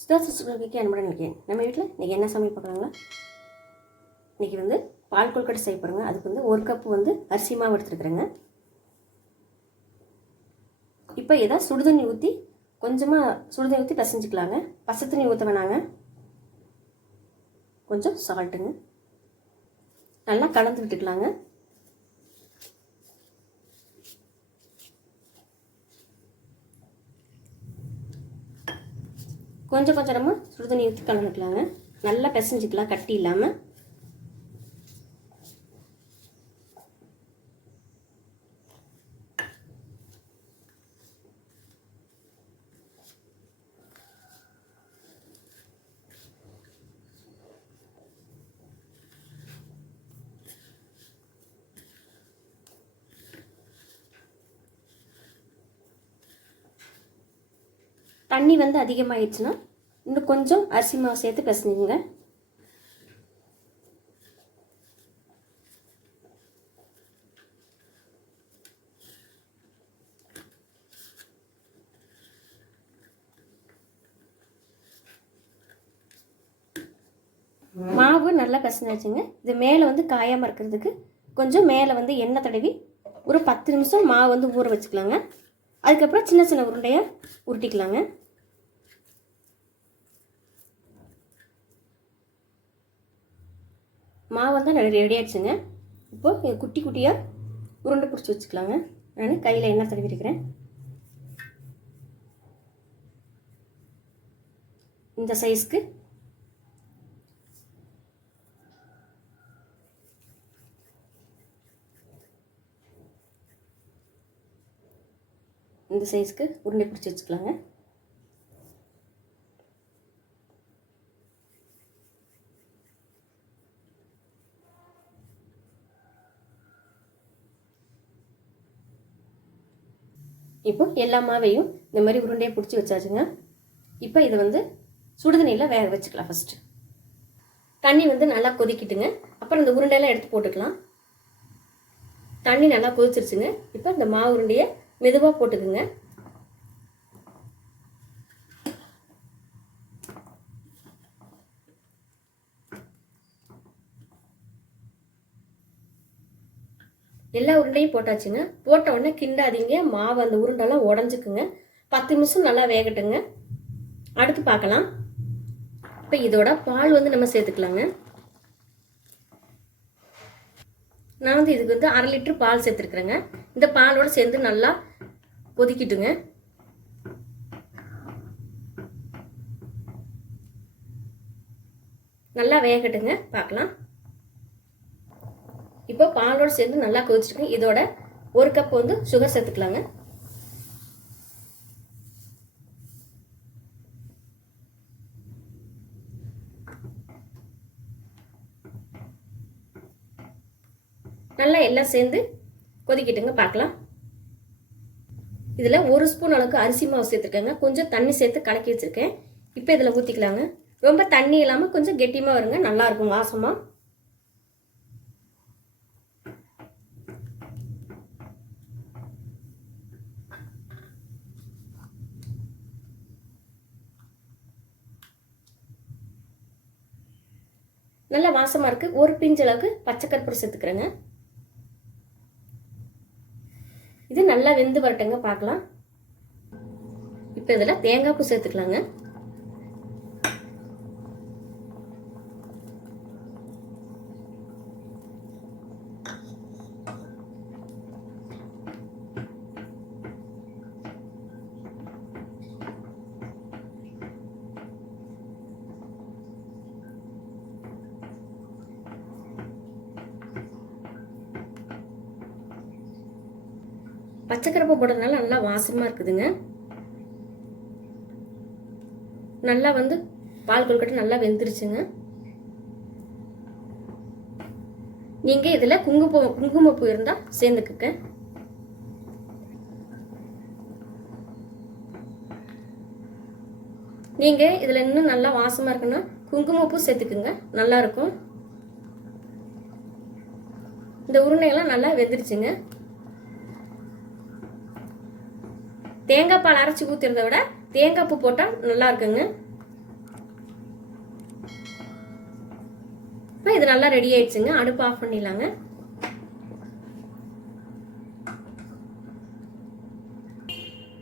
சுதாசுக்கு அன்புடன் இருக்கேன். நம்ம வீட்டில் இன்றைக்கி என்ன சமையல் பார்க்குறாங்களா? இன்றைக்கி வந்து பால் கொழுக்கட்டை செய்ய போகிறோங்க. அதுக்கு வந்து 1 கப்பு வந்து அரிசி மாவு எடுத்துருக்குறேங்க. இப்போ இதை சுடுதண்ணி ஊற்றி கொஞ்சமாக சுடுதண்ணி ஊற்றி பிசைஞ்சிக்கலாங்க. பச்சை தண்ணி ஊற்ற வேணாங்க. கொஞ்சம் சால்ட்டுங்க. நல்லா கலந்து விட்டுக்கலாங்க. கொஞ்சம் கொஞ்சமாக சுடுதண்ணி ஊற்றி கலந்துக்கலாங்க. நல்லா பிசைஞ்சிக்கலாம் கட்டி இல்லாமல். தண்ணி வந்து அதிகமாகிடுச்சுன்னா இன்னும் கொஞ்சம் அரிசி மாவு சேர்த்து பிசைஞ்சுங்க. மாவு நல்லா பிசைஞ்சாச்சுங்க. இது மேலே வந்து காயாமல் இருக்கிறதுக்கு கொஞ்சம் மேலே வந்து எண்ணெய் தடவி ஒரு 10 நிமிஷம் மாவு வந்து ஊற வச்சுக்கலாங்க. அதுக்கப்புறம் சின்ன சின்ன உருண்டையாக உருட்டிக்கலாங்க. மாவு வந்து ரெடி ஆகிடுச்சுங்க. இப்போது குட்டி குட்டியாக உருண்டை பிடிச்சி வச்சுக்கலாங்க. நான் கையில் எண்ணெய் தடவி இருக்கிறேன். இந்த சைஸ்க்கு உருண்டை பிடிச்சி வச்சுக்கலாங்க. இப்போ எல்லா மாவையும் இந்த மாதிரி உருண்டையை பிடிச்சி வச்சாச்சுங்க. இப்போ இதை வந்து சுடுதண்ணியில் வேக வச்சுக்கலாம். ஃபஸ்ட்டு தண்ணி வந்து நல்லா கொதிக்கிட்டுங்க. அப்புறம் இந்த உருண்டையெல்லாம் எடுத்து போட்டுக்கலாம். தண்ணி நல்லா கொதிச்சிருச்சுங்க. இப்போ இந்த மாவு உருண்டையை மெதுவாக போட்டுக்குங்க. எல்லா உருண்டையும் போட்டாச்சுங்க. போட்ட உடனே கிண்டாதீங்க. மாவு அந்த உருண்டெல்லாம் உடஞ்சிக்குங்க. 10 நிமிஷம் நல்லா வேகட்டுங்க. அடுத்து பார்க்கலாம். இப்போ இதோட பால் வந்து நம்ம சேர்த்துக்கலாங்க. நான் வந்து இதுக்கு வந்து 1/2 லிட்டர் பால் சேர்த்துருக்குறேங்க. இந்த பாலோடு சேர்ந்து நல்லா கொதிக்கிட்டுங்க. நல்லா வேகட்டுங்க. பார்க்கலாம். இப்போ பாலோடு சேர்ந்து நல்லா கொதிச்சுருக்கேன். இதோட 1 கப் வந்து சுகர் சேர்த்துக்கலாங்க. நல்லா எல்லாம் சேர்ந்து கொதிக்கிட்டுங்க. பார்க்கலாம். இதில் 1 ஸ்பூன் அளவுக்கு அரிசி மாவு சேர்த்துருக்கேங்க. கொஞ்சம் தண்ணி சேர்த்து கலக்கி வச்சுருக்கேன். இப்போ இதில் ஊற்றிக்கலாங்க. ரொம்ப தண்ணி இல்லாமல் கொஞ்சம் கெட்டியமாக வருங்க. நல்லாயிருக்கும் வாசமாக. நல்லா வாசமாக இருக்குது. ஒரு பிஞ்சு அளவுக்கு பச்சை கற்பூரம் சேர்த்துக்கிறேங்க. இது நல்லா வெந்து வரட்டுங்க. பார்க்கலாம். இப்போ இதில் தேங்காய் பூ சேர்த்துக்கலாங்க. பச்சைக்கருப்பு போடுறதுனால நல்லா வாசமாக இருக்குதுங்க. நல்லா வந்து பால் கொழுக்கட்டை நல்லா வெந்துருச்சுங்க. நீங்கள் இதில் குங்குமப்பூ இருந்தால் சேர்ந்துக்குங்க. நீங்கள் இதில் இன்னும் நல்லா வாசமாக இருக்குன்னா குங்குமப்பூ சேர்த்துக்குங்க. நல்லாயிருக்கும். இந்த உருண்டையெல்லாம் நல்லா வெந்துருச்சுங்க. தேங்காய் பால் அரைச்சி ஊற்றுறத விட தேங்காய் பூ போட்டால் நல்லா இருக்குங்க. இப்போ இது நல்லா ரெடி ஆயிடுச்சுங்க. அடுப்பு ஆஃப் பண்ணிடலாங்க.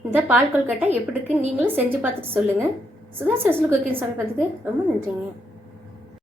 இந்த பால் கொழுக்கட்டை எப்படி இருக்குன்னு நீங்களும் செஞ்சு பார்த்துட்டு சொல்லுங்கள். சுதா ஸ்பெஷல் குக்கிங் சமைப்பதுக்கு ரொம்ப நன்றிங்க.